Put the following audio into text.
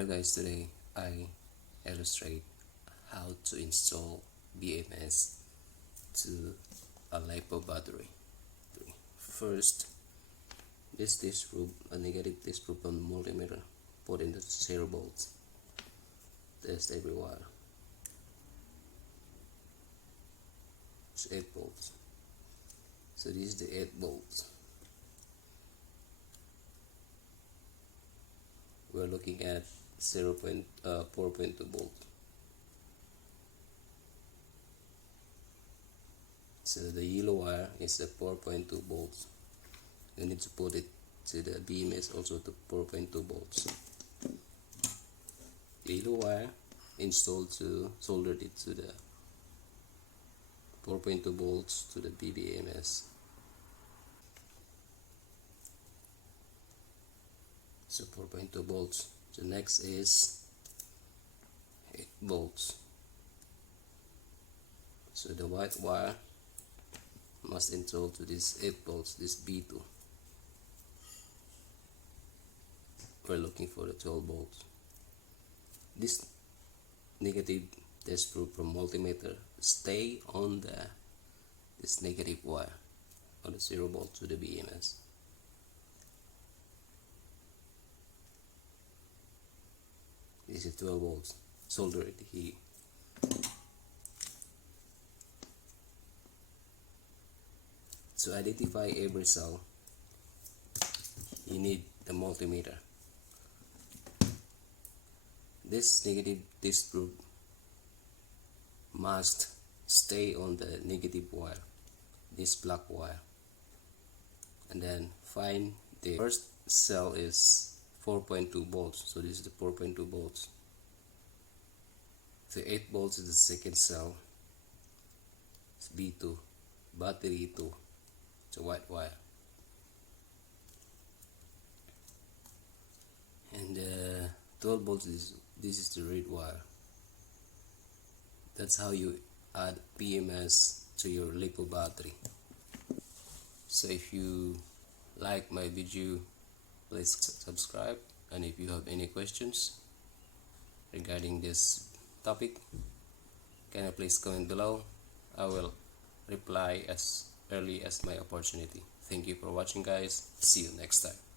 Hello guys, today I illustrate how to install BMS to a Lipo battery. First, this disprove a negative disprove on multimeter, put in the 0 volts. Test every wire. It's 8 volts. So this is the 8 volts. We're looking at 4.2 volt. So the yellow wire is the 4.2 volts. You need to put it to the BMS also to 4.2 volts. The yellow wire soldered it to the 4.2 volts to the BMS. So 4.2 volts. So next is 8 volts. So the white wire must install to this 8 volts, this B2. We're looking for the 12 volts. This negative disprove from multimeter stay on this negative wire on the 0 volt to the BMS. This is 12 volts. Solder it here. To identify every cell, you need the multimeter. This negative disprove must stay on the negative wire, this black wire, and then find the first cell is 4.2 volts, so this is the 4.2 volts. The 8 volts is the second cell. It's B2, battery 2. It's a white wire. And 12 volts this is the red wire. That's how you add BMS to your Lipo battery. So if you like my video, please subscribe, and if you have any questions regarding this topic, can you please comment below? I will reply as early as my opportunity. Thank you for watching guys. See you next time.